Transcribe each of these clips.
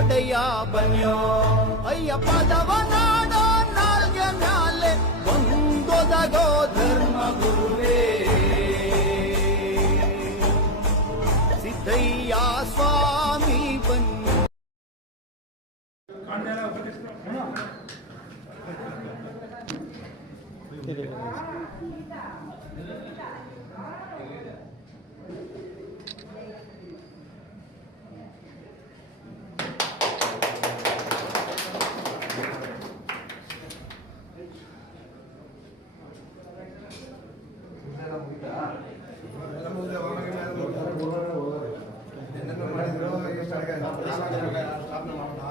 ನಡೆಯ ಬನ್ಯೋ ಅಯ್ಯ ಪದವ ನಾಡೋ ನಾಳ್ಗೆ ಮ್ಯಾಲೆ ಒಂದೊದಗೋ ಧರ್ಮ ಗುರುವೇ ಸಿದ್ದಯ್ಯ ಸ್ವಾಮಿ Gracias.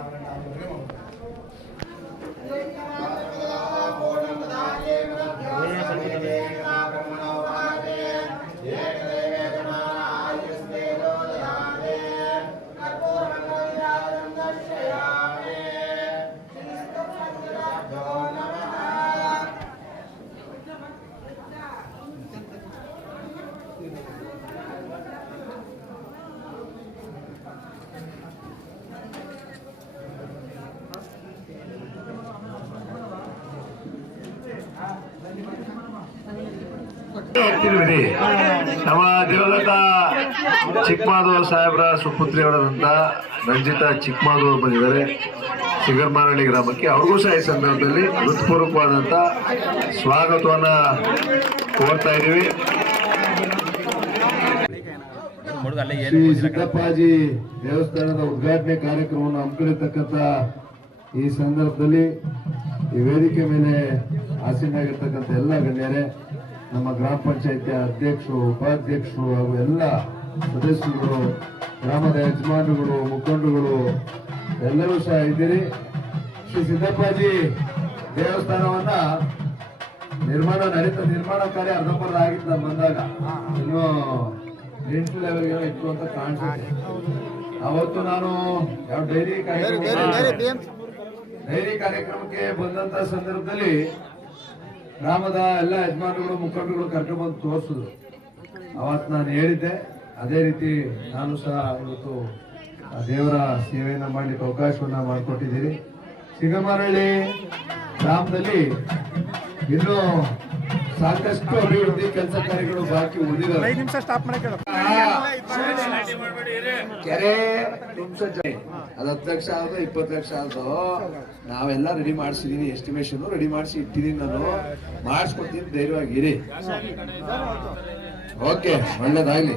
ಹೋಗ್ತಿದ್ವಿ ನಮ್ಮ ದಿವಂಗತ ಚಿಕ್ಕಮಾಧವ ಸಾಹೇಬ್ರ ಸುಪುತ್ರಿಯವರಾದಂತ ರಂಜಿತಾ ಚಿಕ್ಕಮಾಧವ್ ಬಂದಿದ್ದಾರೆ. ಸಿಗರ್ಮಾನಹಳ್ಳಿ ಗ್ರಾಮಕ್ಕೆ ಅವ್ರಿಗೂ ಸಹ ಈ ಸಂದರ್ಭದಲ್ಲಿ ಹೃತ್ಪೂರ್ವಕವಾದಂತ ಸ್ವಾಗತವನ್ನ ಕೋರ್ತಾ ಇದೀವಿ ಶ್ರೀ ಸಿದ್ದಪ್ಪಾಜಿ ದೇವಸ್ಥಾನದ ಉದ್ಘಾಟನೆ ಕಾರ್ಯಕ್ರಮವನ್ನು ಹಮ್ಮಿಕೊಂಡಿರ್ತಕ್ಕಂಥ ಈ ಸಂದರ್ಭದಲ್ಲಿ ಈ ವೇದಿಕೆ ಮೇಲೆ ಆಸೀನಾಗಿರ್ತಕ್ಕಂಥ ಎಲ್ಲ ಗಣ್ಯರೇ ನಮ್ಮ ಗ್ರಾಮ ಪಂಚಾಯತಿ ಅಧ್ಯಕ್ಷರು ಉಪಾಧ್ಯಕ್ಷರು ಹಾಗೂ ಎಲ್ಲ ಸದಸ್ಯರು ಗ್ರಾಮದ ಯಜಮಾನರುಗಳು ಮುಖಂಡರುಗಳು ಎಲ್ಲರೂ ಸಹ ಇದ್ದೀರಿ. ಶ್ರೀ ಸಿದ್ದಪ್ಪಾಜಿ ದೇವಸ್ಥಾನವನ್ನ ನಿರ್ಮಾಣ ನಡೀತಾ ನಿರ್ಮಾಣ ಕಾರ್ಯ ಅರ್ಧಂಬರ್ಧ ಆಗಿತ್ತು ನಾನು ಬಂದಾಗ. ಇನ್ನು ಎಂಟು ಲೆವೆಲ್ ಏನೋ ಇತ್ತು ಅಂತ ಕಾಣಿಸುತ್ತೆ. ಅವತ್ತು ನಾನು ಯಾವ ಡೈರಿ ಕಾರ್ಯಕ್ರಮ ಡೈರಿ ಕಾರ್ಯಕ್ರಮಕ್ಕೆ ಬಂದಂತ ಸಂದರ್ಭದಲ್ಲಿ ಗ್ರಾಮದ ಎಲ್ಲ ಯಜಮಾನರುಗಳು, ಮುಖಂಡರುಗಳು ಕರ್ಕೊಂಡ್ಬಂದು ತೋರಿಸಿದ್ರು. ಅವತ್ತು ನಾನು ಹೇಳಿದ್ದೆ, ಅದೇ ರೀತಿ ನಾನು ಸಹ ಇವತ್ತು ದೇವರ ಸೇವೆಯನ್ನು ಮಾಡಲಿಕ್ಕೆ ಅವಕಾಶವನ್ನು ಮಾಡಿಕೊಟ್ಟಿದ್ದೀರಿ ಸಿಗಮರಳ್ಳಿ ಗ್ರಾಮದಲ್ಲಿ ಇನ್ನೂ ಸಾಕಷ್ಟು ಅಭಿವೃದ್ಧಿ ಕೆಲಸ ಕಾರ್ಯಗಳು ಬಾಕಿ ಉಳಿದಿವೆ ಕೆರೆ ಅದ್ ಹತ್ತು ಲಕ್ಷ ಆದ್ರು ಇಪ್ಪತ್ತು ಲಕ್ಷ ಆದ್ರು ನಾವೆಲ್ಲ ರೆಡಿ ಮಾಡಿಸಿದೀನಿ ಎಸ್ಟಿಮೇಶನ್ ರೆಡಿ ಮಾಡಿಸಿ ಇಟ್ಟಿದ್ದೀನಿ ನಾನು. ಮಾಡಿಸ್ಕೊಡ್ತೀನಿ ಧೈರ್ಯವಾಗಿರಿ ಓಕೆ ಒಳ್ಳೇದಾಗ್ಲಿ.